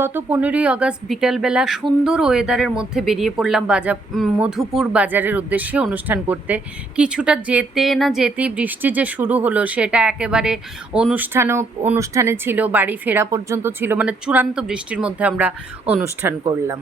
গত 15ই আগস্ট বিকেলবেলা সুন্দর ওয়েদারের মধ্যে বেরিয়ে পড়লাম মধুপুর বাজারের উদ্দেশ্যে অনুষ্ঠান করতে। কিছুটা যেতে না যেতেই বৃষ্টি যে শুরু হলো সেটা একেবারে অনুষ্ঠানে ছিল, বাড়ি ফেরা পর্যন্ত ছিল, মানে চূড়ান্ত বৃষ্টির মধ্যে আমরা অনুষ্ঠান করলাম।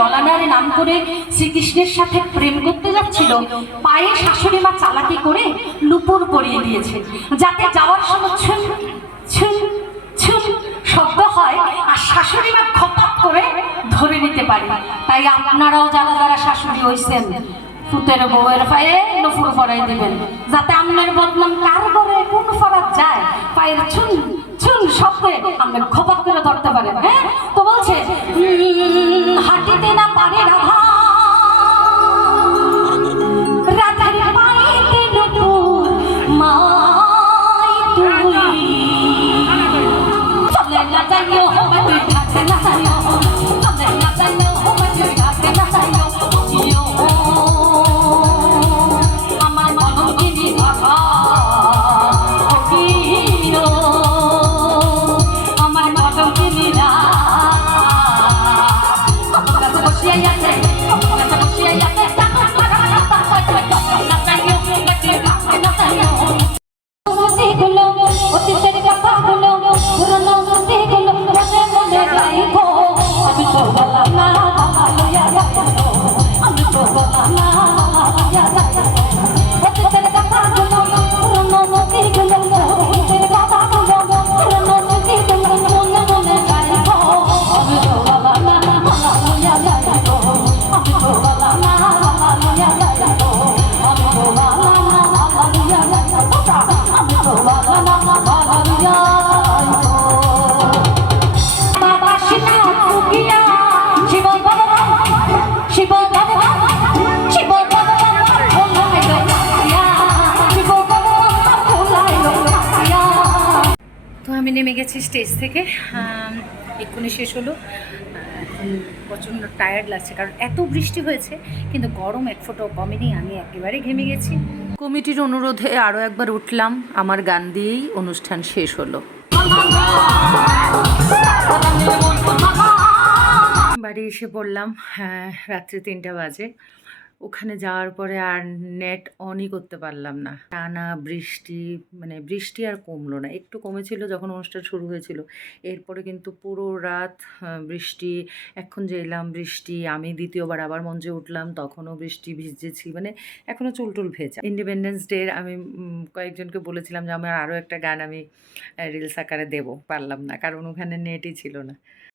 জলাধারে নাম করে শ্রীকৃষ্ণের সাথে প্রেম করতে যাচ্ছিল, পায়ে শাশুড়ি মা চালাকি করে নুপুর পরিয়ে দিয়েছে যাতে যাওয়ার সময় ছুন ছুন ছুন শব্দ হয় আর শাশুড়ি মা খপাক করে ধরে নিতে পারে। তাই আপনারাও যারা শাশুড়ি হইছেন ফুতের বউয়ের পায়ে নুপুর পরাই দেবেন যাতে আপনার বদনাম কার করে কোন ফরাত যায়, পায়ের ছুন ছুন শব্দে আপনি খপাক করে ধরতে পারেন। হ্যাঁ, তো বলছে হাঁটিতে না পারে রাধা রাধার পায়েতে নুপুর মাই তুই চলে না যাইও হবে তুই থাকে না যাইও চলে না যাইও হবে তুই থাকে না যাইও আমার মন কিনি ভাষা গেছি স্টেজ থেকে, এক্ষুনি শেষ হলো। এখন প্রচণ্ড টায়ার্ড লাগছে, কারণ এত বৃষ্টি হয়েছে, কিন্তু গরম এক ফোঁটাও কমেনি। আমি একেবারে ঘেমে গেছি। কমিটির অনুরোধে আরও একবার উঠলাম, আমার গান দিয়েই অনুষ্ঠান শেষ হলো। বাড়ি এসে পড়লাম, হ্যাঁ, রাত্রি 3টা বাজে। ওখানে যাওয়ার পরে আর নেট অনই করতে পারলাম না। টানা বৃষ্টি, মানে বৃষ্টি আর কমলো না। একটু কমেছিল যখন অনুষ্ঠান শুরু হয়েছিল, এরপরে কিন্তু পুরো রাত বৃষ্টি। এখন যে এলাম বৃষ্টি, আমি দ্বিতীয়বার আবার মঞ্চে উঠলাম, তখনও বৃষ্টি ভিজেছি, মানে এখনও চুলটুল ভেজা। ইন্ডিপেন্ডেন্স ডের আমি কয়েকজনকে বলেছিলাম যে আমার আরও একটা গান আমি রিলস আকারে দেবো, পারলাম না, কারণ ওখানে নেটই ছিল না।